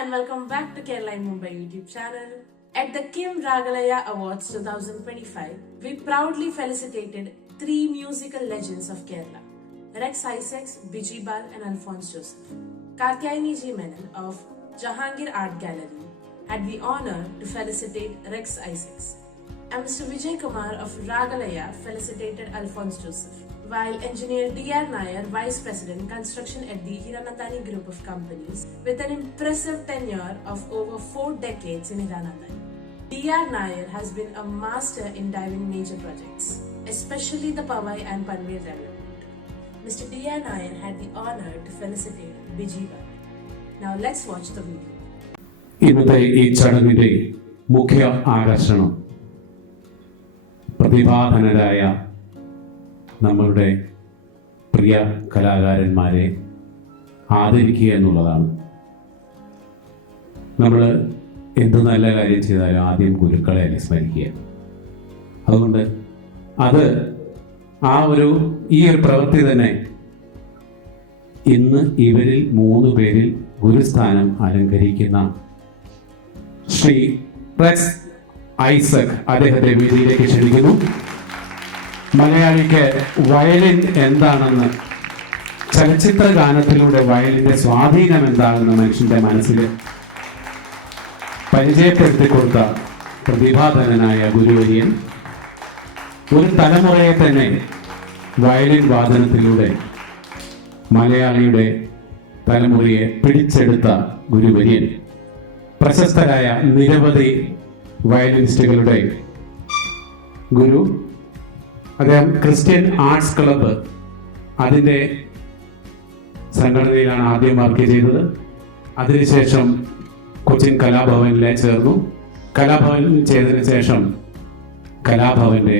and welcome back to Kerala in Mumbai YouTube channel. At the Kim Ragalaya Awards 2025, we proudly felicitated three musical legends of Kerala: Rex Isaacs, Biji Bal and Alphonse Joseph. Katyayani Ji Menon of Jahangir Art Gallery had the honor to felicitate Rex Isaacs, and Mr. Vijay Kumar of Ragalaya felicitated Alphonse Joseph, while engineer D.R. Nair, Vice President, Construction at the Hiranandani Group of Companies, with an impressive tenure of over 4 decades in Hiranandani. D.R. Nair has been a master in driving major projects, especially the Powai and Panvel development. Mr. D.R. Nair had the honor to felicitate Biji Bal. Now let's watch the video. ഇന്നത്തെ ഈ ചടങ്ങിന്റെ മുഖ്യ ആകർഷണം പ്രതിഭാധനരായ നമ്മളുടെ പ്രിയ കലാകാരന്മാരെ ആദരിക്കുക എന്നുള്ളതാണ്. നമ്മൾ എന്ത് നല്ല കാര്യം ചെയ്താലും ആദ്യം ഗുരുക്കളെ സ്മരിക്കുക. അതുകൊണ്ട് ഈ ഒരു പ്രവൃത്തി തന്നെ ഇന്ന് ഇവരിൽ 3 പേരിൽ ഗുരുസ്ഥാനം അലങ്കരിക്കുന്ന ശ്രീ റെക്സ് ഐസക് അദ്ദേഹത്തെ വേദിയിലേക്ക് ക്ഷണിക്കുന്നു. മലയാളിക്ക് വയലിൻ എന്താണെന്ന്, ചലച്ചിത്ര ഗാനത്തിലൂടെ വയലിന്റെ സ്വാധീനം എന്താണെന്ന് മനുഷ്യന്റെ മനസ്സിൽ പരിചയപ്പെടുത്തി കൊടുത്ത പ്രതിഭാധനനായ ഗുരുവര്യൻ ഒരു തലമുറയെ തന്നെ വയലിൻ വാദനത്തിലൂടെ മലയാളിയുടെ തലമുറയെ പിടിച്ചെടുത്ത ഗുരുവര്യൻ പ്രശസ്തരായ നിരവധി വയലിനിസ്റ്റുകളുടെ ഗുരു. അദ്ദേഹം ക്രിസ്ത്യൻ ആർട്സ് ക്ലബ്ബ് അതിൻ്റെ സംഘടനയിലാണ് ആദ്യം വർക്ക് ചെയ്തത്. അതിനുശേഷം കൊച്ചിൻ കലാഭവനിൽ ചേർന്നു. കലാഭവനിൽ ചെയ്തതിനു ശേഷം കലാഭവന്റെ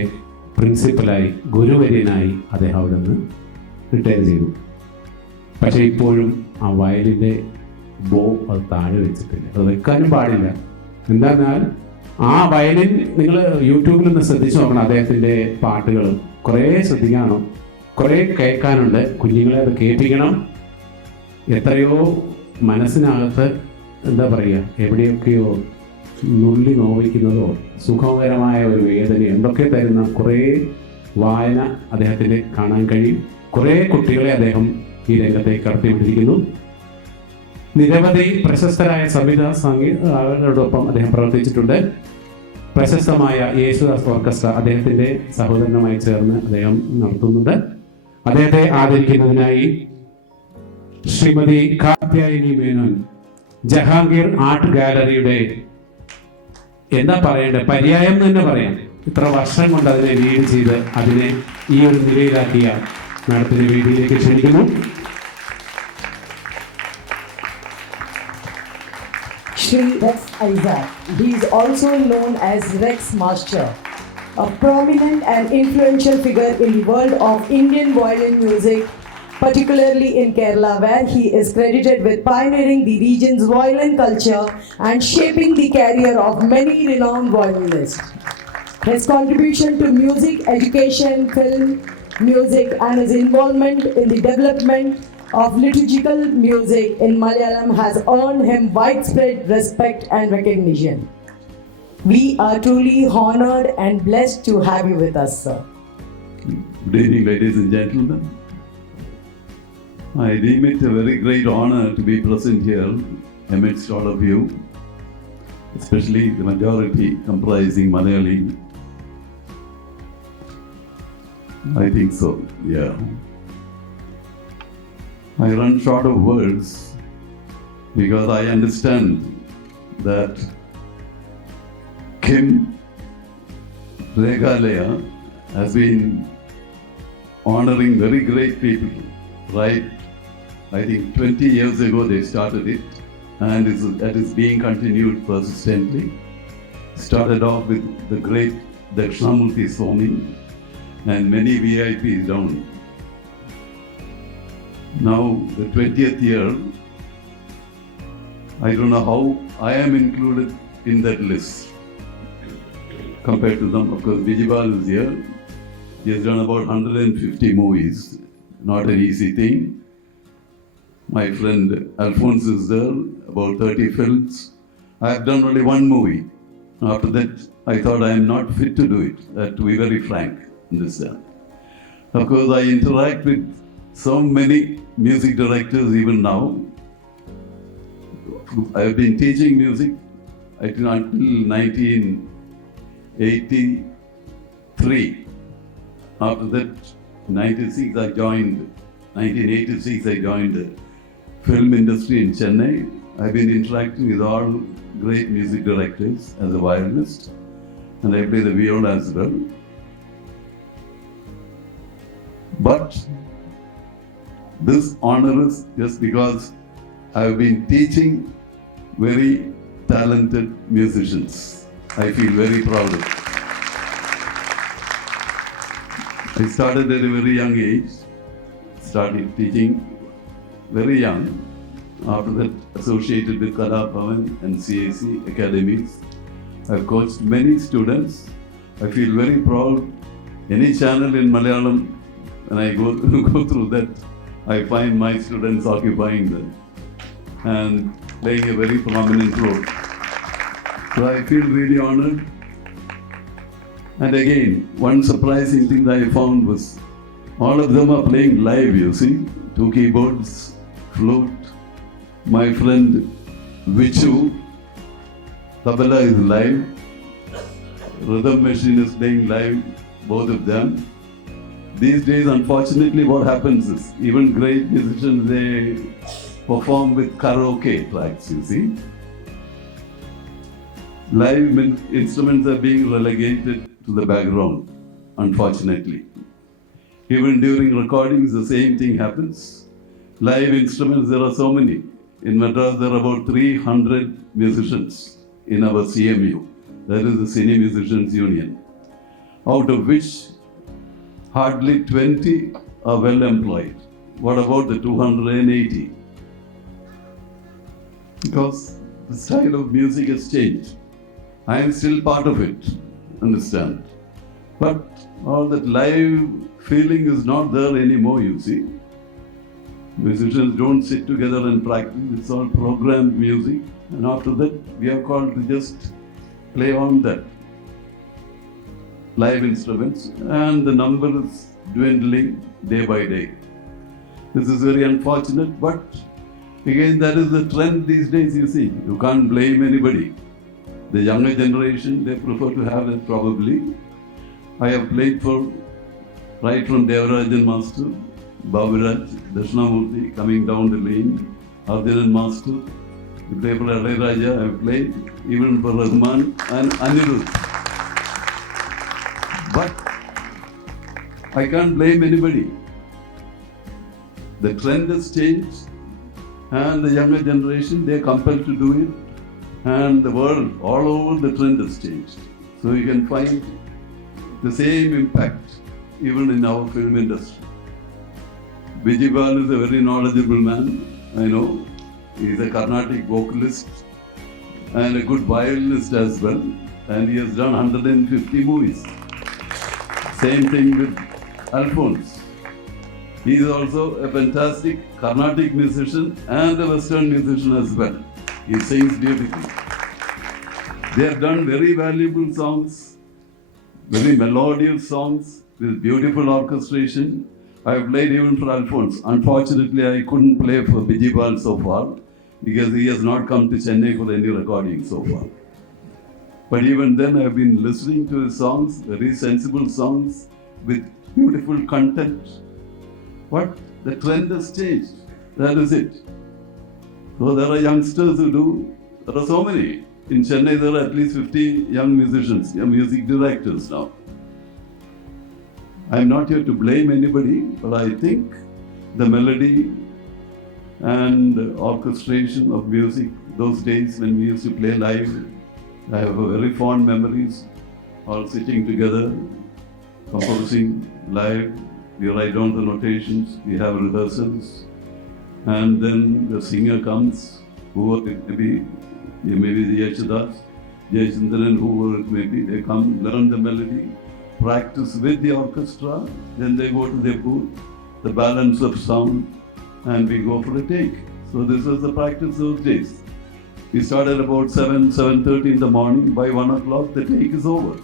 പ്രിൻസിപ്പലായി ഗുരുവര്യനായി അദ്ദേഹം അവിടെ നിന്ന് റിട്ടയർ ചെയ്തു. പക്ഷെ ഇപ്പോഴും ആ വയലിൻ്റെ ബോ അത് താഴെ വെച്ചിട്ടില്ല. അത് വെക്കാനും പാടില്ല. എന്താന്നാൽ ആ വയലിൻ നിങ്ങൾ യൂട്യൂബിൽ നിന്ന് ശ്രദ്ധിച്ചു നോക്കണം. അദ്ദേഹത്തിൻ്റെ പാട്ടുകൾ കുറേ ശ്രദ്ധിക്കാനോ കുറേ കേൾക്കാനുണ്ട്. കുഞ്ഞുങ്ങളെ അത് കേൾപ്പിക്കണം. എത്രയോ മനസ്സിനകത്ത് എന്താ പറയുക, എവിടെയൊക്കെയോ നുള്ളി നോവിക്കുന്നതോ സുഖകരമായ ഒരു വേദന എന്തൊക്കെ തരുന്ന കുറേ വായന അദ്ദേഹത്തിന് കാണാൻ കഴിയും. കുറേ കുട്ടികളെ അദ്ദേഹം ഈ രംഗത്തേക്ക് കടത്തിവിട്ടിരിക്കുന്നു. നിരവധി പ്രശസ്തരായ സംഗീതജ്ഞരോടൊപ്പം അദ്ദേഹം പ്രവർത്തിച്ചിട്ടുണ്ട്. പ്രശസ്തമായ യേശുദാസ് ഓർക്കസ്ട്ര അദ്ദേഹത്തിന്റെ സഹോദരനുമായി ചേർന്ന് അദ്ദേഹം നടത്തുന്നുണ്ട്. അദ്ദേഹത്തെ ആദരിക്കുന്നതിനായി ശ്രീമതി കാത്യായനി മേനോൻ ജഹാംഗീർ ആർട്ട് ഗാലറിയുടെ എന്താ പറയേണ്ടത്, പര്യായം തന്നെ പറയാം, ഇത്ര വർഷം കൊണ്ട് അതിനെ ലീഡ് ചെയ്ത് അതിനെ ഈ ഒരു നിലയിലാക്കിയ മാഡത്തിന്റെ വേദിയിലേക്ക് ക്ഷണിക്കുന്നു. Shri Rex Isaac. He is also known as Rex Master, a prominent and influential figure in the world of Indian violin music, particularly in Kerala, where he is credited with pioneering the region's violin culture and shaping the career of many renowned violinists. His contribution to music education, film, music, and his involvement in the development of liturgical music in Malayalam has earned him widespread respect and recognition. We are truly honored and blessed to have you with us, sir. Good evening, ladies and gentlemen. I deem it a very great honor to be present here amidst all of you, especially the majority comprising Malayali. I think so, yeah. I run short of words because I understand that Kim Ragalaya has been honoring very great people, right? I think 20 years ago they started it, and that is being continued persistently. Started off with the great Dakshinamurthy Swami and many VIPs down. Now the 20th year, I don't know how I am included in that list compared to them. Of course, Biji Bal is here. He has done about 150 movies. Not an easy thing. My friend Alphonse is there, about 30 films. I have done only one movie. After that, I thought I am not fit to do it, to be very frank in this. Of course, I interact with so many music directors even now. I have been teaching music until 1983. After that, 1986 I joined the film industry in Chennai. I've been interacting with all great music directors as a violinist, and I play the viola as well. But this honor is just because I've been teaching very talented musicians. I feel very proud of it. I started at a very young age, started teaching very young. After that, associated with Kala Bhavan and CAC academies. I've coached many students. I feel very proud. Any channel in Malayalam, when I go through that, I find my students occupying them and playing a very prominent role. So I feel really honored. And again, one surprising thing that I found was all of them are playing live, you see. 2 keyboards, flute. My friend Vichu, tabla is live. Rhythm machine is playing live, both of them. These days, unfortunately, what happens is, even great musicians, they perform with karaoke tracks, you see. Live instruments are being relegated to the background, unfortunately. Even during recordings, the same thing happens. Live instruments, there are so many. In Madras, there are about 300 musicians in our CMU. That is the Cine Musicians Union. Out of which, hardly 20 are well employed. What about the 280? Because the style of music has changed. I am still part of it, understand? But all that live feeling is not there anymore, you see. Musicians don't sit together and practice, it's all programmed music. And after that, we are called to just play on that. Live instruments, and the number is dwindling day by day. This is very unfortunate, but again, that is the trend these days, you see. You can't blame anybody. The younger generation, they prefer to have it probably. I have played for, right from Devarajan Master, Baburaj, Dakshinamurthy, coming down the lane, Ardinan Master. I play for Ilayaraja, I have played even for Rahman and Anirudh. But I can't blame anybody. The trend has changed, and the younger generation, they are compelled to do it. And the world, all over, the trend has changed. So you can find the same impact even in our film industry. Bijibal is a very knowledgeable man, I know. He is a Carnatic vocalist and a good violinist as well. And he has done 150 movies. Same thing with Alphonse. He is also a fantastic Carnatic musician and a Western musician as well. He sings beautifully. They have done very valuable songs, very melodious songs with beautiful orchestration. I have played even for Alphonse. Unfortunately, I couldn't play for Bijibal so far because he has not come to Chennai for any recording so far. But even then, I have been listening to his songs, very sensible songs with beautiful content. But the trend has changed. That is it. So there are youngsters who do. There are so many. In Chennai, there are at least 50 young musicians, young music directors now. I'm not here to blame anybody, but I think the melody and orchestration of music, those days when we used to play live, I have a very fond memories, all sitting together, composing live. We write down the notations, we have rehearsals, and then the singer comes, whoever it may be Yesudas, Jayachandran, whoever it may be, they come, learn the melody, practice with the orchestra, then they go to their booth, the balance of sound, and we go for a take. So this was the practice those days. We started about 7:30 in the morning. By 1 o'clock, the take is over.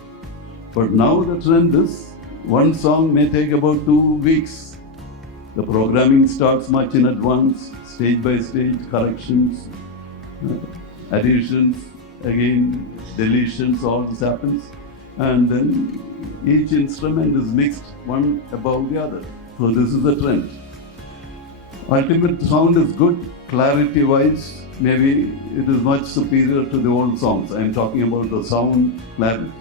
But now the trend is one song may take about 2 weeks. The programming starts much in advance, stage by stage, corrections, additions, again, deletions, all this happens. And then each instrument is mixed one above the other. So this is the trend. Ultimate sound is good, clarity wise, maybe it is much superior to the old songs. I am talking about the sound clarity.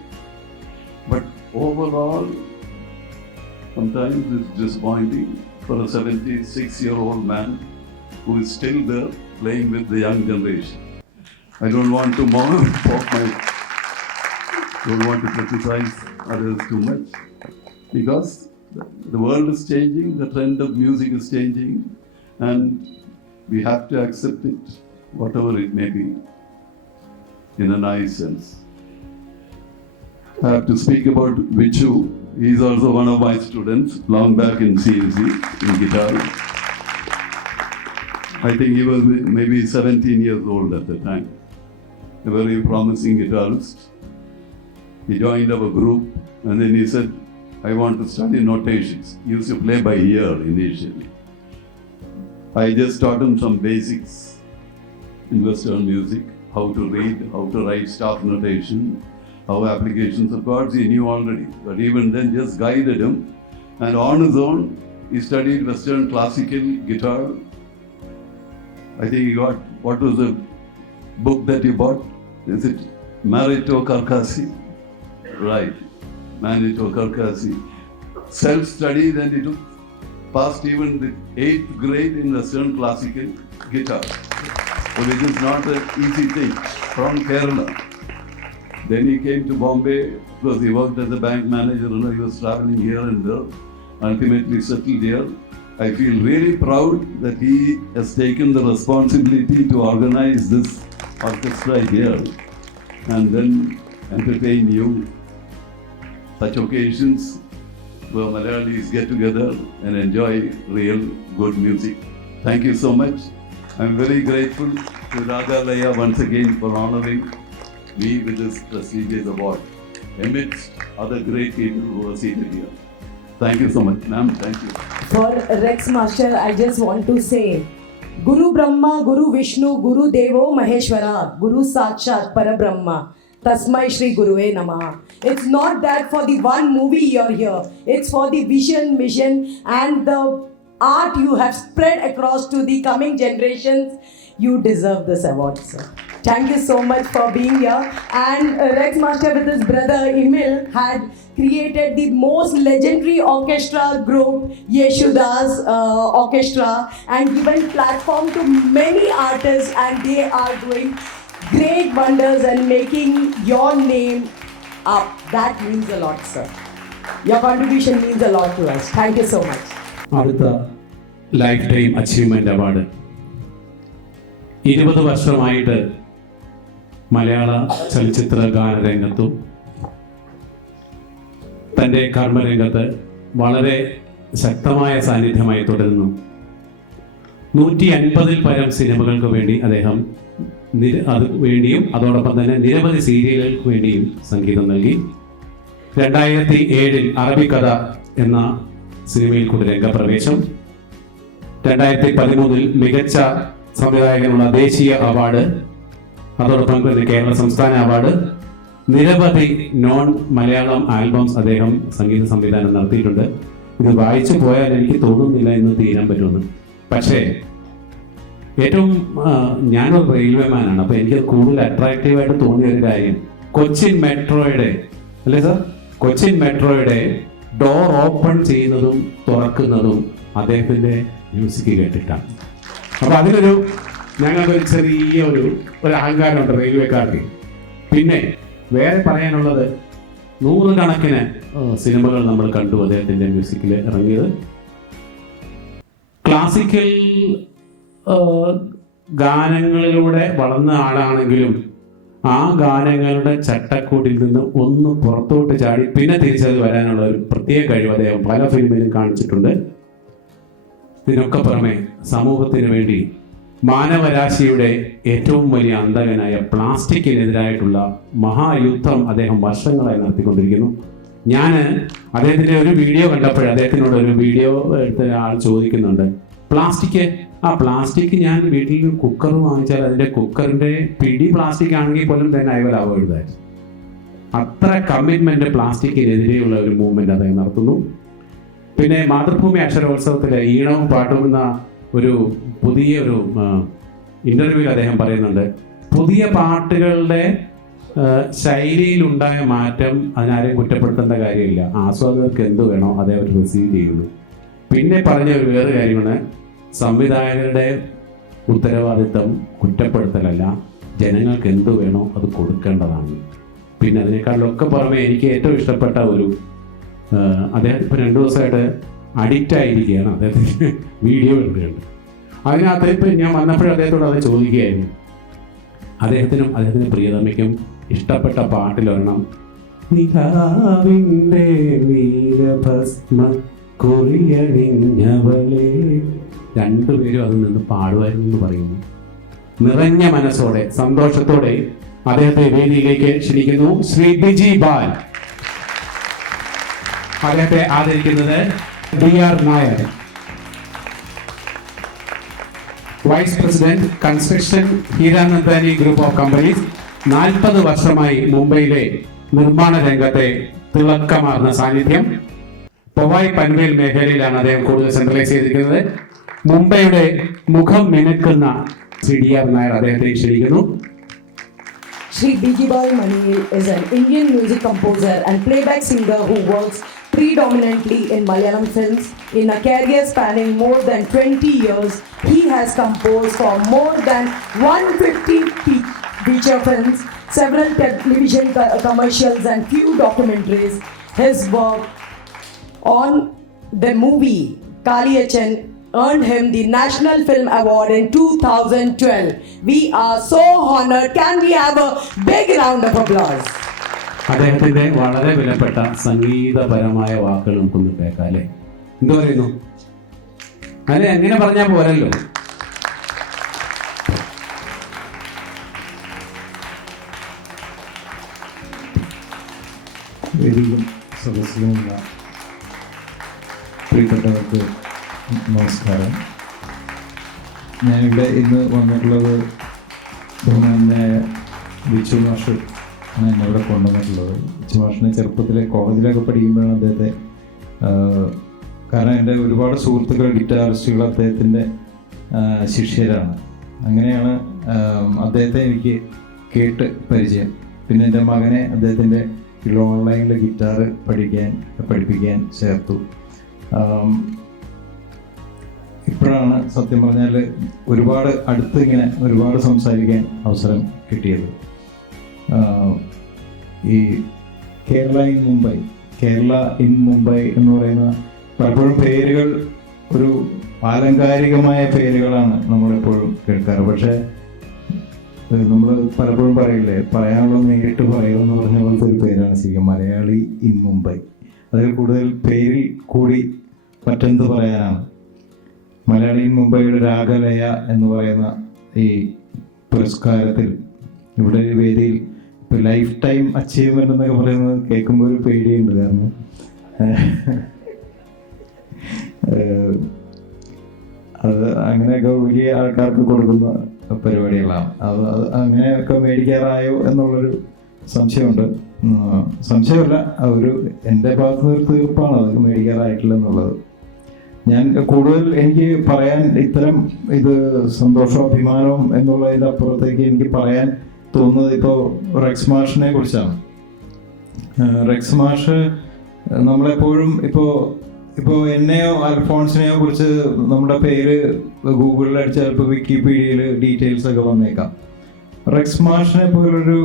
But overall, sometimes it's disappointing for a 76-year-old man who is still there playing with the young generation. I don't want to don't want to criticize others too much, because the world is changing, the trend of music is changing, and we have to accept it, whatever it may be, in a nice sense. I have to speak about Vichu. He is also one of my students, long back in CNC, in guitar. I think he was maybe 17 years old at the time. A very promising guitarist. He joined our group and then he said, I want to study notations. He used to play by ear initially. I just taught him some basics in Western music, how to read, how to write staff notation, how applications of chords he knew already. But even then just guided him. And on his own, he studied Western classical guitar. I think he got, what was the book that he bought? Is it Marito Karkasi? Right, Marito Karkasi. Self-studied, and he took, passed even the 8th grade in Western classical guitar. So it is not an easy thing, from Kerala. Then he came to Bombay because he worked as a bank manager. He was traveling here and there, ultimately settled here. I feel really proud that he has taken the responsibility to organize this orchestra here and then entertain you. Such occasions where Malayalis get together and enjoy real good music. Thank you so much. I'm very grateful to Ragalaya once again for honoring me with this prestigious award amidst other great people who are seated here. Thank you so much, ma'am. Thank you. For Rex Master, I just want to say, Guru Brahma, Guru Vishnu, Guru Devo Maheshwara, Guru Sakshat Parabrahma, Tasmai Shri Guruve Namaha. It's not that for the one movie you're here. It's for the vision, mission, and the art you have spread across to the coming generations. You deserve this award, sir. Thank you so much for being here. And Rex Master with his brother Emil had created the most legendary orchestra group, Yeshudas Orchestra, and given platform to many artists, and they are doing great wonders and making your name up. That means a lot, sir. Your contribution means a lot to us. Thank you so much. അടുത്ത life time achievement award 20 വർഷമായിട്ട് മലയാള ചലച്ചിത്ര ഗാനരംഗത്തും തൻ്റെ കർമ്മരംഗത്ത് വളരെ ശക്തമായ സാന്നിധ്യമായി തുടരുന്നു. 150-ൽ പരം സിനിമകൾക്ക് വേണ്ടി അദ്ദേഹം വേണ്ടിയും അതോടൊപ്പം തന്നെ നിരവധി സീരിയലുകൾക്ക് വേണ്ടിയും സംഗീതം നൽകി. 2007 അറബിക്കഥ എന്ന സിനിമയിൽ കൂടി രംഗപ്രവേശം. 2013 മികച്ച സംവിധായകനുള്ള ദേശീയ അവാർഡ്, അതോടൊപ്പം തന്നെ കേരള സംസ്ഥാന അവാർഡ്. നിരവധി നോൺ മലയാളം ആൽബംസ് അദ്ദേഹം സംഗീത സംവിധാനം നടത്തിയിട്ടുണ്ട്. ഇത് വായിച്ചു പോയാൽ എനിക്ക് തോന്നുന്നില്ല ഇന്ന് തീരാൻ പറ്റുമെന്ന്. പക്ഷേ ഏറ്റവും ഞാനൊരു റെയിൽവേ മാനാണ്, അപ്പോൾ എനിക്ക് കൂടുതൽ അട്രാക്റ്റീവായിട്ട് തോന്നിയ ഒരു കാര്യം കൊച്ചിൻ മെട്രോയുടെ അല്ലേ സാർ, കൊച്ചിൻ മെട്രോയുടെ ഡോർ ഓപ്പൺ ചെയ്യുന്നതും തുറക്കുന്നതും അദ്ദേഹത്തിൻ്റെ മ്യൂസിക് കേട്ടിട്ടാണ്. അപ്പോൾ അതിനൊരു ഞങ്ങൾക്കൊരു ചെറിയ ഒരു അഹങ്കാരമുണ്ട് റെയിൽവേക്കാർക്ക്. പിന്നെ വേറെ പറയാനുള്ളത്, 100 കണക്കിന് സിനിമകൾ നമ്മൾ കണ്ടു അദ്ദേഹത്തിൻ്റെ മ്യൂസിക്കിൽ ഇറങ്ങിയത്. ക്ലാസിക്കൽ ഗാനങ്ങളിലൂടെ വളർന്ന ആളാണെങ്കിലും ആ ഗാനങ്ങളുടെ ചട്ടക്കൂട്ടിൽ നിന്ന് ഒന്ന് പുറത്തോട്ട് ചാടി പിന്നെ തിരിച്ചത് വരാനുള്ള ഒരു പ്രത്യേക കഴിവ് അദ്ദേഹം പല ഫിലിമിലും കാണിച്ചിട്ടുണ്ട്. ഇതിനൊക്കെ പുറമെ സമൂഹത്തിന് വേണ്ടി മാനവരാശിയുടെ ഏറ്റവും വലിയ അന്തകനായ പ്ലാസ്റ്റിക്കിനെതിരായിട്ടുള്ള മഹായുദ്ധം അദ്ദേഹം വർഷങ്ങളായി നടത്തിക്കൊണ്ടിരിക്കുന്നു. ഞാൻ അദ്ദേഹത്തിൻ്റെ ഒരു വീഡിയോ കണ്ടപ്പോൾ അദ്ദേഹത്തിനോട് ഒരു വീഡിയോ എടുത്ത ആൾ ചോദിക്കുന്നുണ്ട്, പ്ലാസ്റ്റിക് ഞാൻ വീട്ടിൽ കുക്കർ വാങ്ങിച്ചാൽ അതിൻ്റെ കുക്കറിൻ്റെ പിടി പ്ലാസ്റ്റിക് ആണെങ്കിൽ പോലും തന്നെ അയവലാവരുത്. അത്ര കമ്മിറ്റ്മെൻറ്റ് പ്ലാസ്റ്റിക്കിനെതിരെയുള്ള ഒരു മൂവ്മെൻറ്റ് അദ്ദേഹം നടത്തുന്നു. പിന്നെ മാതൃഭൂമി അക്ഷരോത്സവത്തിലെ ഈണവും പാട്ടും എന്ന ഒരു പുതിയൊരു ഇൻ്റർവ്യൂവിൽ അദ്ദേഹം പറയുന്നുണ്ട്, പുതിയ പാട്ടുകളുടെ ശൈലിയിലുണ്ടായ മാറ്റം അതിനാരെയും കുറ്റപ്പെടുത്തേണ്ട കാര്യമില്ല, ആസ്വാദകർക്ക് എന്ത് വേണോ അതേ അവർ റിസീവ് ചെയ്യുള്ളൂ. പിന്നെ പറഞ്ഞ ഒരു വേറെ കാര്യമാണ്, സംവിധായകരുടെ ഉത്തരവാദിത്തം കുറ്റപ്പെടുത്തലല്ല, ജനങ്ങൾക്ക് എന്ത് വേണോ അത് കൊടുക്കേണ്ടതാണ്. പിന്നെ അതിനേക്കാളൊക്കെ പുറമെ എനിക്ക് ഏറ്റവും ഇഷ്ടപ്പെട്ട ഒരു അദ്ദേഹം ഇപ്പോൾ 2 ദിവസമായിട്ട് അഡിക്റ്റ് ആയിരിക്കുകയാണ്. അദ്ദേഹത്തിന് വീഡിയോ എടുക്കുന്നുണ്ട്. അതിനകത്ത് ഇപ്പം ഞാൻ വന്നപ്പോഴും അദ്ദേഹത്തോട് അത് ചോദിക്കുകയായിരുന്നു. അദ്ദേഹത്തിന് പ്രിയതമയ്ക്കും ഇഷ്ടപ്പെട്ട പാട്ടിലൊരെണ്ണം, നിലാവിൻ്റെ നീലഭസ്മ കുറിയണിഞ്ഞവളെ, രണ്ടുപേരും അതിൽ നിന്ന് പാടുമായിരുന്നു എന്ന് പറയുന്നു. നിറഞ്ഞ മനസ്സോടെ സന്തോഷത്തോടെ അദ്ദേഹത്തെ വേദിയിലേക്ക് ക്ഷണിക്കുന്നു. ശ്രീ ബിജി ബാൽ. അദ്ദേഹത്തെ ആദരിക്കുന്നത് DR Nair, vice president, construction Hiranandani group of companies. 40 വർഷമായി മുംബൈയിലെ നിർമ്മാണ രംഗത്തെ തിളക്കമാർന്ന സാന്നിധ്യം. പൊവായ് പൻവേൽ മേഖലയിലാണ് അദ്ദേഹം കൂടുതൽ സെൻട്രലൈസ് ചെയ്തിരിക്കുന്നത്. മുംബൈയുടെ മുഖം മിനുക്കുന്ന ശ്രീ DR നായർ അദ്ദേഹത്തെ ക്ഷണിക്കുന്നു. Shri Bijibal Mani is an Indian music composer and playback singer who works predominantly in Malayalam films. In a career spanning more than 20 years, he has composed for more than 150 feature films, several television commercials and few documentaries. His work on the movie Kaliyachan earned him the National Film Award in 2012. We are so honored. Can we have a big round of applause? അദ്ദേഹത്തിന്റെ വളരെ വിലപ്പെട്ട സംഗീതപരമായ വാക്കുകൾ നമുക്കൊന്ന് കേൾക്കാം അല്ലേ? എന്തു പറയുന്നു? അല്ലെ, എങ്ങനെ പറഞ്ഞാൽ പോരല്ലോ. സദസ്സിലുള്ള പ്രിയപ്പെട്ടവർക്ക് നമസ്കാരം. ഞാനിവിടെ ഇന്ന് വന്നിട്ടുള്ളത് ബഹുമാന്യനായ ബിച്ചു മാഷ് ആണ് എന്നെ ഇവിടെ കൊണ്ടുവന്നിട്ടുള്ളത്. ബിച്ചു മാഷിനെ ചെറുപ്പത്തിലെ കോളേജിലൊക്കെ പഠിക്കുമ്പോഴാണ് അദ്ദേഹത്തെ, കാരണം എൻ്റെ ഒരുപാട് സുഹൃത്തുക്കൾ ഗിറ്റാറിസ്റ്റുകൾ അദ്ദേഹത്തിൻ്റെ ശിഷ്യരാണ്. അങ്ങനെയാണ് അദ്ദേഹത്തെ എനിക്ക് കേട്ട് പരിചയം. പിന്നെ എൻ്റെ മകനെ അദ്ദേഹത്തിൻ്റെ ഓൺലൈനിൽ ഗിറ്റാർ പഠിപ്പിക്കാൻ ചേർത്തു. ഇപ്പോഴാണ് സത്യം പറഞ്ഞാൽ ഒരുപാട് അടുത്ത് ഇങ്ങനെ ഒരുപാട് സംസാരിക്കാൻ അവസരം കിട്ടിയത്. ഈ കേരള ഇൻ മുംബൈ എന്ന് പറയുന്ന പലപ്പോഴും പേരുകൾ ഒരു ആലങ്കാരികമായ പേരുകളാണ് നമ്മളെപ്പോഴും കേൾക്കാറ്. പക്ഷേ നമ്മൾ പലപ്പോഴും പറയില്ലേ, പറയാനുള്ള നേരിട്ട് പറയുമെന്ന് പറഞ്ഞ പോലത്തെ ഒരു പേരാണ് ശരിക്കും മലയാളി ഇൻ മുംബൈ. അതിൽ കൂടുതൽ പേരിൽ കൂടി മറ്റെന്ത് പറയാനാണ്. മലയാളി ഇൻ മുംബൈയുടെ രാഗലയ എന്ന് പറയുന്ന ഈ പുരസ്കാരത്തിൽ ഇവിടെ ഒരു വേദിയിൽ ഇപ്പോൾ ലൈഫ് ടൈം അച്ചീവ്മെൻ്റ് എന്നൊക്കെ പറയുന്നത് കേൾക്കുമ്പോൾ ഒരു പേടിയുണ്ട്. കാരണം അത് അങ്ങനെയൊക്കെ വലിയ ആൾക്കാർക്ക് കൊടുക്കുന്ന പരിപാടികളാണ്. അത് അങ്ങനെയൊക്കെ മേടിക്കാറായോ എന്നുള്ളൊരു സംശയമുണ്ട്. സംശയമല്ല, ഒരു എൻ്റെ ഭാഗത്ത് നിന്ന് തീർപ്പാണ് അതൊക്കെ മേടിക്കാറായിട്ടില്ല എന്നുള്ളത്. ഞാൻ കൂടുതൽ എനിക്ക് പറയാൻ ഇത്തരം ഇത് സന്തോഷാഭിമാനം എന്നുള്ളതിൻ്റെ അപ്പുറത്തേക്ക് എനിക്ക് പറയാൻ തോന്നുന്നത് ഇപ്പോൾ റെക്സ് മാഷിനെ കുറിച്ചാണ്. റെക്സ് മാഷ് നമ്മളെപ്പോഴും ഇപ്പോൾ എന്നെയോ അൽഫോൺസിനെയോ കുറിച്ച് നമ്മുടെ പേര് ഗൂഗിളിൽ അടിച്ചാൽ ഇപ്പോൾ വിക്കിപീഡിയയിൽ ഡീറ്റെയിൽസ് ഒക്കെ വന്നേക്കാം. റെക്സ് മാഷിനെ പോലൊരു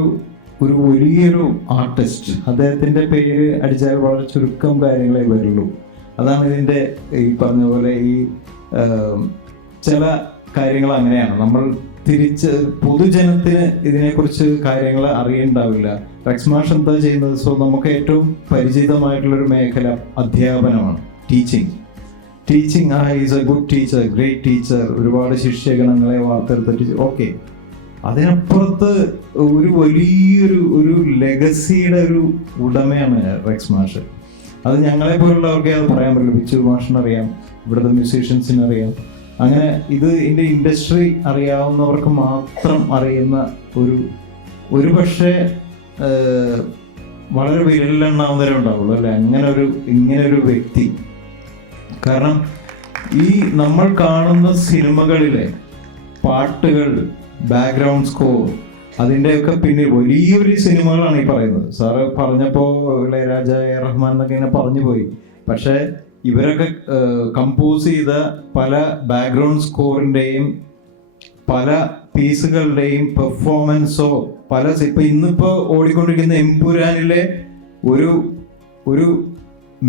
വലിയൊരു ആർട്ടിസ്റ്റ്, അദ്ദേഹത്തിൻ്റെ പേര് അടിച്ചാൽ വളരെ ചുരുക്കം കാര്യങ്ങളെ വരുള്ളൂ. അതാണ് ഇതിൻ്റെ ഈ പറഞ്ഞ പോലെ ഈ ചില കാര്യങ്ങൾ അങ്ങനെയാണ്. നമ്മൾ തിരിച്ച് പൊതുജനത്തിന് ഇതിനെക്കുറിച്ച് കാര്യങ്ങൾ അറിയണ്ടാവില്ല. റെക്സ് മാഷ് എന്താ ചെയ്യുന്നത്? സോ നമുക്ക് ഏറ്റവും പരിചിതമായിട്ടുള്ളൊരു മേഖല അധ്യാപനമാണ്, teaching is a good teacher, great teacher, ഒരുപാട് ശിഷ്യഗണങ്ങളെ വാർത്തെടുത്ത ടീച്ചർ, ഓക്കെ. അതിനപ്പുറത്ത് ഒരു വലിയൊരു ലെഗസിയുടെ ഒരു ഉടമയാണ് റെക്സ് മാഷ്. അത് ഞങ്ങളെ പോലുള്ളവർക്കേ അത് പറയാൻ പറ്റില്ല. ബിച്ചു മാഷിനറിയാം, ഇവിടുത്തെ മ്യൂസീഷ്യൻസിന് അറിയാം. അങ്ങനെ ഇതിൻ്റെ ഇൻഡസ്ട്രി അറിയാവുന്നവർക്ക് മാത്രം അറിയുന്ന ഒരു പക്ഷേ വളരെ വിരലിലെണ്ണാവുന്നവരെ ഉണ്ടാവുള്ളൂ അല്ലേ ഇങ്ങനൊരു വ്യക്തി. കാരണം ഈ നമ്മൾ കാണുന്ന സിനിമകളിലെ പാട്ടുകൾ, ബാക്ക്ഗ്രൗണ്ട് സ്കോർ, അതിൻ്റെയൊക്കെ പിന്നിൽ വലിയൊരു സിനിമകളാണ് ഈ പറയുന്നത്. സാറ് പറഞ്ഞപ്പോൾ ഇളയരാജ, എ റഹ്മാൻ എന്നൊക്കെ ഇങ്ങനെ പറഞ്ഞു പോയി. പക്ഷേ ഇവരൊക്കെ കമ്പോസ് ചെയ്ത പല ബാക്ക്ഗ്രൗണ്ട് സ്കോറിൻ്റെയും പല പീസുകളുടെയും പെർഫോമൻസോ ഇപ്പം ഇന്നിപ്പോൾ ഓടിക്കൊണ്ടിരിക്കുന്ന എമ്പുരാനിലെ ഒരു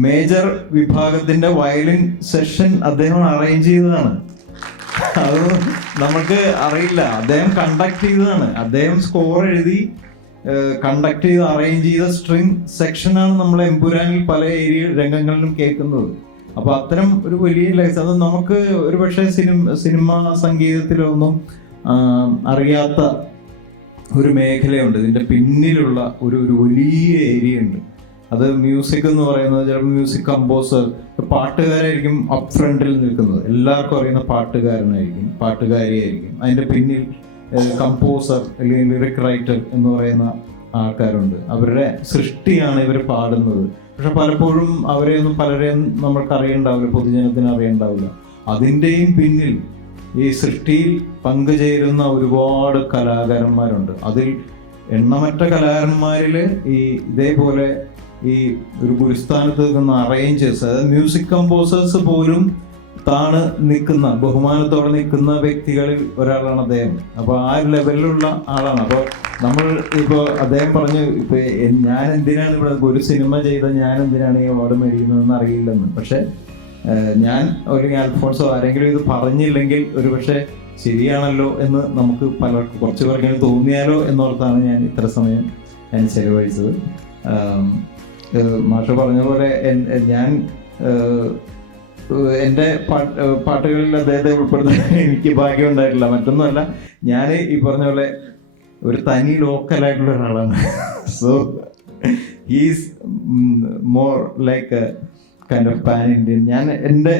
മേജർ വിഭാഗത്തിൻ്റെ വയലിൻ സെഷൻ അദ്ദേഹം അറേഞ്ച് ചെയ്തതാണ്. അത് നമുക്ക് അറിയില്ല. അദ്ദേഹം കണ്ടക്ട് ചെയ്തതാണ്. അദ്ദേഹം സ്കോർ എഴുതി കണ്ടക്ട് ചെയ്ത് അറേഞ്ച് ചെയ്ത സ്ട്രിങ് സെക്ഷനാണ് നമ്മൾ എമ്പുരാനിൽ പല രംഗങ്ങളിലും കേൾക്കുന്നത്. അപ്പോൾ അത്തരം ഒരു വലിയ ലൈസ് അത് നമുക്ക് ഒരു പക്ഷേ സിനിമ സംഗീതത്തിലൊന്നും അറിയാത്ത ഒരു മേഖലയുണ്ട്. ഇതിൻ്റെ പിന്നിലുള്ള ഒരു വലിയ ഏരിയ ഉണ്ട്. അത് മ്യൂസിക് എന്ന് പറയുന്നത് ചിലപ്പോൾ മ്യൂസിക് കമ്പോസർ, പാട്ടുകാരായിരിക്കും അപ്പ് ഫ്രണ്ടിൽ നിൽക്കുന്നത്. എല്ലാവർക്കും അറിയുന്ന പാട്ടുകാരിയായിരിക്കും. അതിൻ്റെ പിന്നിൽ കമ്പോസർ അല്ലെങ്കിൽ ലിറിക് റൈറ്റർ എന്ന് പറയുന്ന ആൾക്കാരുണ്ട്. അവരുടെ സൃഷ്ടിയാണ് ഇവർ പാടുന്നത്. പക്ഷെ പലപ്പോഴും പലരെയും നമ്മൾക്ക് അറിയണ്ടാവില്ല, പൊതുജനത്തിന് അറിയണ്ടാവില്ല. അതിൻ്റെയും പിന്നിൽ ഈ സൃഷ്ടിയിൽ പങ്കുചേരുന്ന ഒരുപാട് കലാകാരന്മാരുണ്ട്. അതിൽ എണ്ണമറ്റ കലാകാരന്മാരിൽ ഇതേപോലെ ഈ ഒരു ഗുരുസ്ഥാനത്ത് നിൽക്കുന്ന അറേഞ്ചേഴ്സ്, അതായത് മ്യൂസിക് കമ്പോസേഴ്സ് പോലും നിൽക്കുന്ന, ബഹുമാനത്തോടെ നിൽക്കുന്ന വ്യക്തികളിൽ ഒരാളാണ് അദ്ദേഹം. അപ്പോൾ ആ ലെവലിലുള്ള ആളാണ്. അപ്പോൾ ഇപ്പോൾ അദ്ദേഹം പറഞ്ഞു, ഞാൻ എന്തിനാണ് ഇവിടെ ഒരു സിനിമ ചെയ്ത ഞാൻ എന്തിനാണ് ഈ അവാർഡ് മേടിക്കുന്നതെന്ന് അറിയില്ലെന്ന്. പക്ഷെ ഞാൻ അല്ലെങ്കിൽ അൽഫോൺസോ ആരെങ്കിലും ഇത് പറഞ്ഞില്ലെങ്കിൽ ഒരു പക്ഷേ ശരിയാണല്ലോ എന്ന് നമുക്ക് കുറച്ച് പേർക്കെങ്കിലും തോന്നിയാലോ എന്നോർത്താണ് ഞാൻ ഇത്ര സമയം ചെലവഴിച്ചത്. മാഷ പറഞ്ഞ പോലെ ഞാൻ എൻ്റെ പാട്ടുകളിൽ അദ്ദേഹത്തെ ഉൾപ്പെടുത്താൻ എനിക്ക് ഭാഗ്യം ഉണ്ടായിട്ടില്ല. മറ്റൊന്നുമല്ല, ഞാൻ ഈ പറഞ്ഞ പോലെ ഒരു തനി ലോക്കലായിട്ടുള്ള ഒരാളാണ്. So he's more like kind of pan Indian. ഞാൻ എൻ്റെ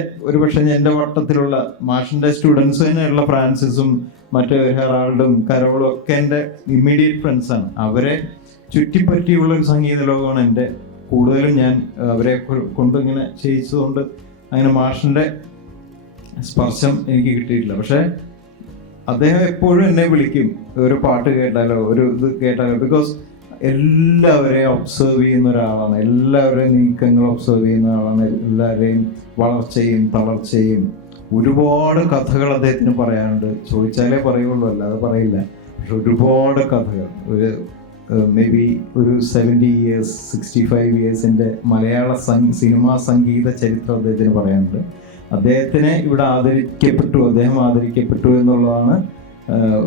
വട്ടത്തിലുള്ള മാഷിൻ്റെ സ്റ്റുഡൻസ് തന്നെയുള്ള ഫ്രാൻസിസും മറ്റ് ഹെറാൾഡും കരോളും ഒക്കെ എൻ്റെ ഇമ്മീഡിയറ്റ് ഫ്രണ്ട്സാണ്. അവരെ ചുറ്റിപ്പറ്റിയുള്ള ഒരു സംഗീത ലോകമാണ് എൻ്റെ. കൂടുതലും ഞാൻ അവരെ കൊണ്ട് ഇങ്ങനെ ചെയ്യിച്ചതുകൊണ്ട് അങ്ങനെ മാഷിൻ്റെ സ്പർശം എനിക്ക് കിട്ടിയിട്ടില്ല. പക്ഷേ അദ്ദേഹം എപ്പോഴും എന്നെ വിളിക്കും, ഒരു പാട്ട് കേട്ടാലോ ഒരു ഇത് കേട്ടാലോ. ബിക്കോസ് എല്ലാവരെയും ഒബ്സർവ് ചെയ്യുന്ന ഒരാളാണ്, എല്ലാവരുടെയും നീക്കങ്ങൾ ഒബ്സർവ് ചെയ്യുന്ന ആളാണ്, എല്ലാവരെയും വളർച്ചയും തളർച്ചയും ഒരുപാട് കഥകൾ അദ്ദേഹത്തിന് പറയാനുണ്ട്. ചോദിച്ചാലേ പറയുള്ളൂ, അല്ലാതെ പറയില്ല. പക്ഷെ ഒരുപാട് കഥകൾ, മേ ബി ഒരു 70 years 65 yearsൻ്റെ മലയാള സിനിമാ സംഗീത ചരിത്രം അദ്ദേഹത്തിന് പറയാനുണ്ട്. അദ്ദേഹത്തിനെ ഇവിടെ അദ്ദേഹം ആദരിക്കപ്പെട്ടു എന്നുള്ളതാണ്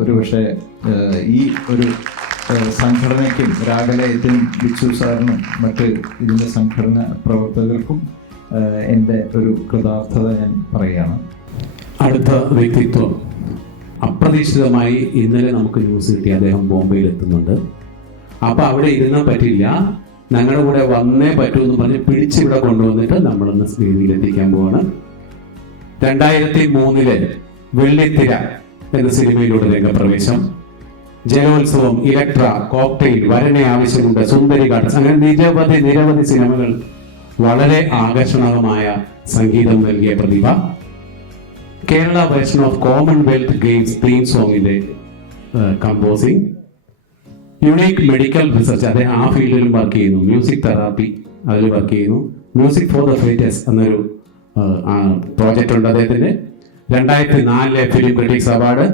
ഒരു പക്ഷേ ഈ ഒരു സംഘടനയ്ക്കും രാഗലയത്തിനും ബിച്ചു സാറിനും മറ്റ് ഇതിൻ്റെ സംഘടന പ്രവർത്തകർക്കും എൻ്റെ ഒരു കൃതാർത്ഥത ഞാൻ പറയുകയാണ്. അടുത്ത വ്യക്തിത്വം, അപ്രതീക്ഷിതമായി ഇന്നലെ നമുക്ക് ന്യൂസ് കിട്ടി, അദ്ദേഹം ബോംബെയിൽ എത്തുന്നുണ്ട്. അപ്പോൾ അവിടെ ഇരുന്നാൽ പറ്റില്ല, ഞങ്ങളുടെ കൂടെ വന്നേ പറ്റൂ എന്ന് പറഞ്ഞ് പിടിച്ചിവിടെ കൊണ്ടുവന്നിട്ട് നമ്മളൊന്ന് വേദിയിലെത്തിക്കാൻ പോവാണ്. 2003 വെള്ളിത്തിര എന്ന സിനിമയിലൂടെ രംഗപ്രവേശം, ജലോത്സവം, ഇലക്ട്ര, കോക്ടെയിൽ, വരനെ ആവശ്യമുണ്ട്, സുന്ദരി ഗാഡ്സ്, അങ്ങനെ നിരവധി സിനിമകൾ വളരെ ആകർഷണീയമായ സംഗീതം നൽകിയ പ്രതിഭ. Kerala version of Commonwealth Games theme സോങ്ങിന്റെ കമ്പോസിംഗ്, യുണീക്ക് മെഡിക്കൽ റിസർച്ച്, അദ്ദേഹം ആ ഫീൽഡിലും വർക്ക് ചെയ്യുന്നു. മ്യൂസിക് തെറാപ്പി അതിൽ വർക്ക് ചെയ്യുന്നു. മ്യൂസിക് ഫോർ ദ ഫേറ്റസ് എന്നൊരു പ്രോജക്റ്റ് ഉണ്ട് അദ്ദേഹത്തിന്. 2004 ഫിലിം ക്രിറ്റിക്സ് അവാർഡ്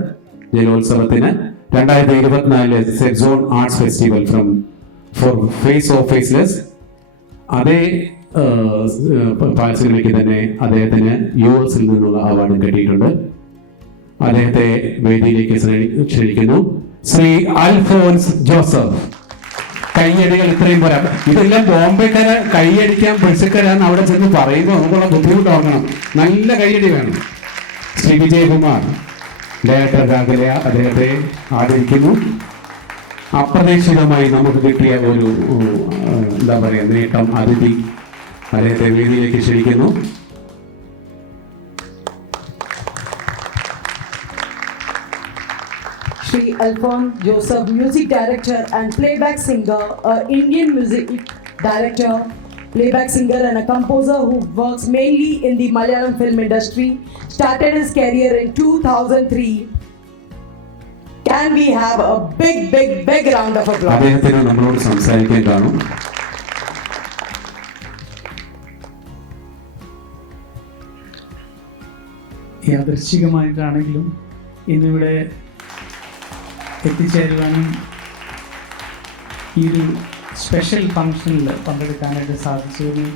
ജലോത്സവത്തിന്. 2024 സെക്സോൺ arts festival for face of faceless, അതേ സിനിമയ്ക്ക് തന്നെ അദ്ദേഹത്തിന് US നിന്നുള്ള അവാർഡ് കിട്ടിയിട്ടുണ്ട്. അദ്ദേഹത്തെ വേദിയിലേക്ക് ക്ഷണിക്കുന്നു ശ്രീ അൽഫോൻസ് ജോസഫ്. കൈയടികൾ ഇത്രയും പോരാ. ഇതെല്ലാം ബോംബെക്കാരെ കൈയടിക്കാൻ പൈസക്കാരാന്ന് അവിടെ ചെന്ന് പറയുമ്പോൾ നമുക്കുള്ള ബുദ്ധിമുട്ട് ഓർക്കണം. നല്ല കൈയടി വേണം. ശ്രീ വിജയകുമാർ, ഡയറക്ടർ രാഗലയ, അദ്ദേഹത്തെ ആദരിക്കുന്നു. അപ്രതീക്ഷിതമായി നമുക്ക് കിട്ടിയ ഒരു എന്താ പറയുക നേട്ടം, അതിഥി, അദ്ദേഹത്തെ വേദിയിലേക്ക് ക്ഷണിക്കുന്നു. Sri Alphonse Joseph, music director and playback singer, Indian music director, playback singer and a composer who works mainly in the Malayalam film industry, started his career in 2003. Can we have a big round of applause? അദ്ദേഹത്തിന് നമ്മളോട് സംസാരിക്കാൻ കാണും. യാദൃശ്ചികമായിട്ടാണെങ്കിലും ഇന്നിവിടെ എത്തിച്ചേരുവാനും ഈ ഒരു special ഫങ്ഷനിൽ പങ്കെടുക്കാനായിട്ട് സാധിച്ചതിന്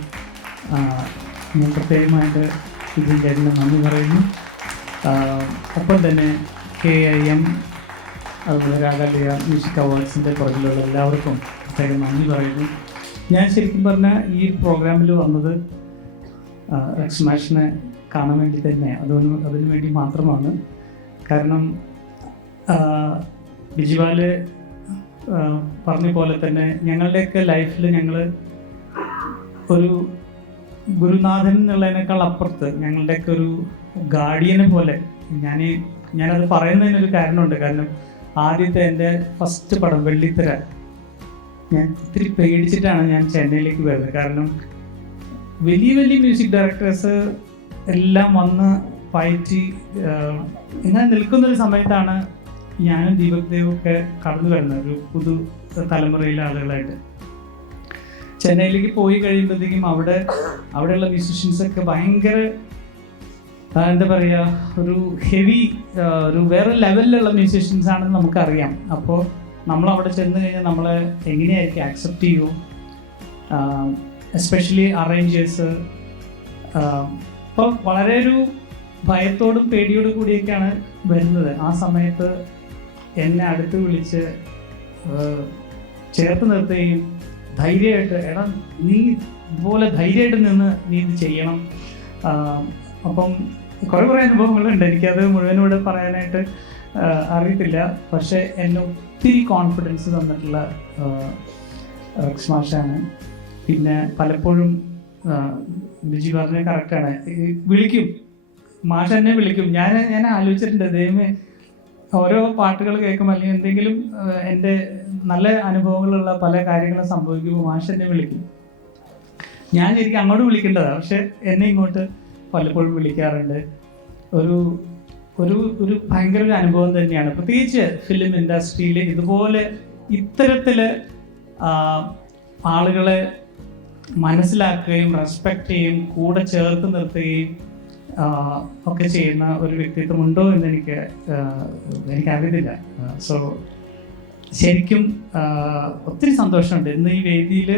ഞാൻ പ്രത്യേകമായിട്ട് ഇതിൻ്റെ നന്ദി പറയുന്നു. ഒപ്പം തന്നെ KIM അതുപോലെ രാഗലയ മ്യൂസിക് അവാർഡ്സിൻ്റെ പുറകിലുള്ള എല്ലാവർക്കും പ്രത്യേകം നന്ദി പറയുന്നു. ഞാൻ ശരിക്കും പറഞ്ഞാൽ ഈ പ്രോഗ്രാമിൽ വന്നത് റെക്സ്മാഷിനെ കാണാൻ വേണ്ടി തന്നെ അതിനു വേണ്ടി മാത്രമാണ്. കാരണം ബിജിപാല് പറഞ്ഞ പോലെ തന്നെ ഞങ്ങളുടെയൊക്കെ ലൈഫിൽ ഞങ്ങൾ ഒരു ഗുരുനാഥൻ എന്നുള്ളതിനേക്കാൾ അപ്പുറത്ത് ഞങ്ങളുടെയൊക്കെ ഒരു ഗാർഡിയനെ പോലെ ഞാനത് പറയുന്നതിനൊരു കാരണമുണ്ട്. കാരണം ആദ്യത്തെ എൻ്റെ ഫസ്റ്റ് പടം വെള്ളിത്തിര ഞാൻ ഇത്തിരി പേടിച്ചിട്ടാണ് ഞാൻ ചെന്നൈയിലേക്ക് വരുന്നത്. കാരണം വലിയ മ്യൂസിക് ഡയറക്ടേഴ്സ് എല്ലാം വന്ന് പയറ്റി ഇങ്ങനെ നിൽക്കുന്നൊരു സമയത്താണ് ഞാനും ദീപക് ദേവൊക്കെ കടന്നു വരുന്നത്, ഒരു പുതു തലമുറയിലെ ആളുകളായിട്ട്. ചെന്നൈയിലേക്ക് പോയി കഴിയുമ്പോഴത്തേക്കും അവിടെയുള്ള മ്യൂസിഷ്യൻസൊക്കെ ഭയങ്കര എന്താ പറയുക, ഒരു ഹെവി ഒരു വേറെ ലെവലിലുള്ള മ്യൂസിഷ്യൻസ് ആണെന്ന് നമുക്കറിയാം. അപ്പോൾ നമ്മളവിടെ ചെന്ന് കഴിഞ്ഞാൽ നമ്മളെ എങ്ങനെയായിരിക്കും ആക്സെപ്റ്റ് ചെയ്യുമോ, എസ്പെഷ്യലി അറേഞ്ചേഴ്സ്. അപ്പോൾ വളരെ ഒരു ഭയത്തോടും പേടിയോടും കൂടിയൊക്കെയാണ് വരുന്നത്. ആ സമയത്ത് എന്നെ അടുത്ത് വിളിച്ച് ചേർത്ത് നിർത്തുകയും ധൈര്യമായിട്ട്, എടാ നീ ഇതുപോലെ ധൈര്യമായിട്ട് നിന്ന് നീ ഇത് ചെയ്യണം. അപ്പം കുറേ അനുഭവങ്ങളുണ്ട്, എനിക്കത് മുഴുവനോട് പറയാനായിട്ട് അറിയത്തില്ല. പക്ഷേ എന്നെ ഒത്തിരി കോൺഫിഡൻസ് തന്നിട്ടുള്ള റെക്സ്മാഷാണ്. പിന്നെ പലപ്പോഴും ബിജി പറഞ്ഞ കറക്റ്റാണ്, വിളിക്കും, മാഷ് എന്നെ വിളിക്കും. ഞാൻ ആലോചിച്ചിട്ടുണ്ട്, ദൈവമേ ഓരോ പാട്ടുകൾ കേൾക്കുമ്പോൾ അല്ലെങ്കിൽ എന്തെങ്കിലും എൻ്റെ നല്ല അനുഭവങ്ങളുള്ള പല കാര്യങ്ങളും സംഭവിക്കുമ്പോൾ മാഷ് എന്നെ വിളിക്കും. ഞാൻ എനിക്ക് അങ്ങോട്ട് വിളിക്കേണ്ടതാണ്, പക്ഷെ എന്നെ ഇങ്ങോട്ട് പലപ്പോഴും വിളിക്കാറുണ്ട്. ഒരു ഒരു ഒരു ഭയങ്കര ഒരു അനുഭവം തന്നെയാണ്. പ്രത്യേകിച്ച് ഫിലിം ഇൻഡസ്ട്രിയിൽ ഇതുപോലെ ഇത്തരത്തിൽ ആളുകളെ മനസ്സിലാക്കുകയും റെസ്പെക്റ്റ് ചെയ്യുകയും കൂടെ ചേർത്ത് നിർത്തുകയും ഒക്കെ ചെയ്യുന്ന ഒരു വ്യക്തിത്വം ഉണ്ടോ എന്ന് എനിക്കറിയത്തില്ല. സോ ശരിക്കും ഒത്തിരി സന്തോഷമുണ്ട് ഇന്ന് ഈ വേദിയിൽ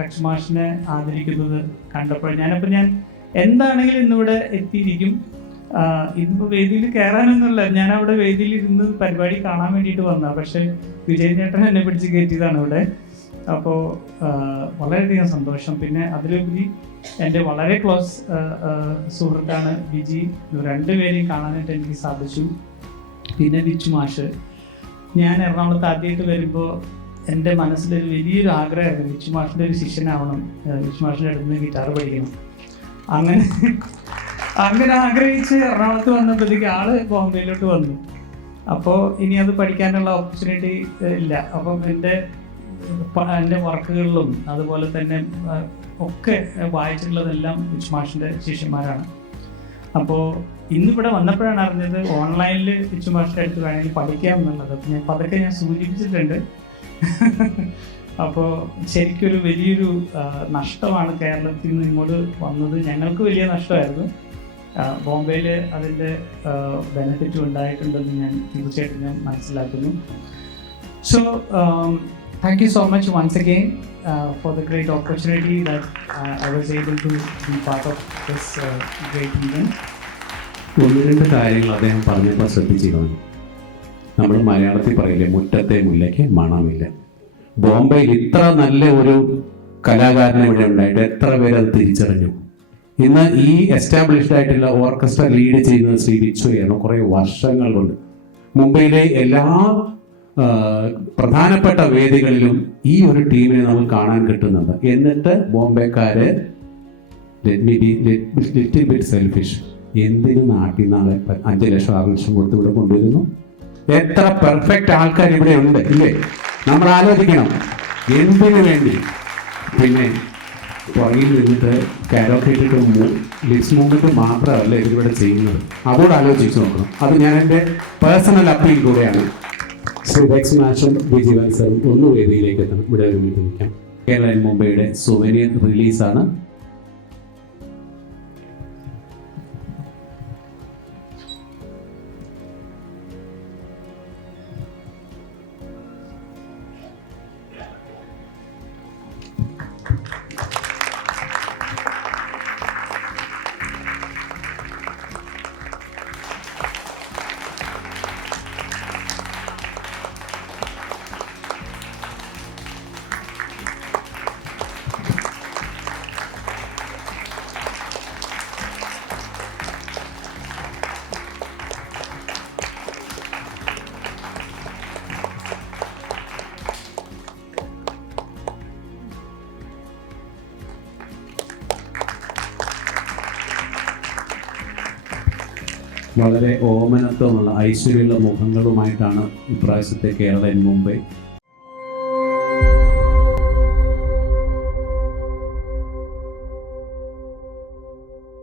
റെക്സ്മാഷിനെ ആദരിക്കുന്നത് കണ്ടപ്പോൾ. ഞാൻ എന്താണെങ്കിലും ഇന്നിവിടെ എത്തിയിരിക്കും. ഇന്നിപ്പോൾ വേദിയിൽ കയറാനൊന്നുമില്ല, ഞാൻ അവിടെ വേദിയിൽ ഇരുന്ന് പരിപാടി കാണാൻ വേണ്ടിയിട്ട് വന്നതാണ്. പക്ഷേ വിജയൻ ചേട്ടൻ എന്നെ പിടിച്ച് കയറ്റിയതാണ് ഇവിടെ. അപ്പോൾ വളരെയധികം സന്തോഷം. പിന്നെ അതിലുപരി എൻ്റെ വളരെ ക്ലോസ് സുഹൃത്താണ് ബിജി. രണ്ടുപേരെയും കാണാനായിട്ട് എനിക്ക് സാധിച്ചു. പിന്നെ ബിച്ചു മാഷ്, ഞാൻ എറണാകുളത്ത് ആദ്യമായിട്ട് വരുമ്പോൾ എൻ്റെ മനസ്സിലൊരു വലിയൊരു ആഗ്രഹമായിരുന്നു ബിച്ചു മാഷിൻ്റെ ഒരു ശിഷ്യനാവണം, ബിച്ചു മാഷിൻ്റെ അടുത്ത് നിന്ന് ഗിറ്റാർ പഠിക്കണം. അങ്ങനെ ആഗ്രഹിച്ച് എറണാകുളത്ത് വന്നപ്പോഴത്തേക്ക് ആള് ബോംബെയിലോട്ട് വന്നു. അപ്പോൾ ഇനി അത് പഠിക്കാനുള്ള ഓപ്പർച്യൂണിറ്റി ഇല്ല. അപ്പം എൻ്റെ വർക്കുകളിലും അതുപോലെ തന്നെ ഒക്കെ വായിച്ചിട്ടുള്ളതെല്ലാം ബിച്ചു മാഷിൻ്റെ ശിഷ്യന്മാരാണ്. അപ്പോൾ ഇന്നിവിടെ വന്നപ്പോഴാണ് അറിഞ്ഞത് ഓൺലൈനിൽ ബിച്ചു മാഷിൻ്റെ അടുത്ത് വേണമെങ്കിൽ പഠിക്കാം എന്നുള്ളത്. അപ്പോൾ പതൊക്കെ ഞാൻ സൂചിപ്പിച്ചിട്ടുണ്ട്. അപ്പോൾ ശരിക്കൊരു വലിയൊരു നഷ്ടമാണ് കേരളത്തിൽ നിന്ന് ഇങ്ങോട്ട് വന്നത്. ഞങ്ങൾക്ക് വലിയ നഷ്ടമായിരുന്നു. ബോംബെയിൽ അതിൻ്റെ ബെനിഫിറ്റ് ഉണ്ടായിട്ടുണ്ടെന്ന് ഞാൻ തീർച്ചയായിട്ടും മനസ്സിലാക്കുന്നു. So thank you so much once again for the great opportunity that I was able to be part of this great event. ഒന്ന് രണ്ട് കാര്യങ്ങൾ അദ്ദേഹം പറഞ്ഞപ്പോൾ ശ്രദ്ധിച്ചിരുന്നു. നമ്മൾ മലയാളത്തിൽ പറയില്ലേ, മുറ്റത്തെ മുല്ലയ്ക്ക് മണമില്ല. ബോംബെയിൽ ഇത്ര നല്ല ഒരു കലാകാരനെ ഇവിടെ ഉണ്ടായിട്ട് എത്ര പേര് അത് തിരിച്ചറിഞ്ഞു? ഇന്ന് ഈ എസ്റ്റാബ്ലിഷ്ഡ് ആയിട്ടുള്ള ഓർക്കസ്ട്ര ലീഡ് ചെയ്യുന്നത് ശ്രീ വിച്ചുയാണ് കുറേ വർഷങ്ങൾ കൊണ്ട്. മുംബൈയിലെ എല്ലാ പ്രധാനപ്പെട്ട വേദികളിലും ഈ ഒരു ടീമിനെ നമുക്ക് കാണാൻ കിട്ടുന്നുണ്ട്. എന്നിട്ട് ബോംബെക്കാര് ലിറ്റിൽ ബിറ്റ് സെൽഫിഷ്, എന്തിനു നാട്ടിൽ നാളെ 5 ലക്ഷം 6 ലക്ഷം കൊടുത്ത് ഇവിടെ കൊണ്ടുവരുന്നു? എത്ര പെർഫെക്റ്റ് ആൾക്കാർ ഇവിടെ ഉണ്ട് ഇല്ലേ? നമ്മൾ ആലോചിക്കണം എന്തിനു വേണ്ടി. പിന്നെ പുറകിൽ നിന്നിട്ട് കാരോക്കെ ഇട്ടിട്ട് ലിപ്സ് മൂവ്മെന്റ് മാത്രമല്ല ഇതിവിടെ ചെയ്യുന്നത്, അതോട് ആലോചിച്ച് നോക്കണം. അത് ഞാൻ എൻ്റെ പേഴ്സണൽ അപ്പീൽ കൂടെയാണ്. ശ്രീ റെക്സ് മാഷും വിജി വത്സറും ഒന്ന് വേദിയിലേക്ക് എത്തണം. ഇവിടെ ഒരു മിനിറ്റ് നിൽക്കാം. കേരള മുംബൈയുടെ സുവനീർ റിലീസാണ്. വളരെ ഓമനത്വമുള്ള ഐശ്വര്യമുള്ള മുഖങ്ങളുമായിട്ടാണ് ഇപ്രാവശ്യത്തെ കേരള മുംബൈ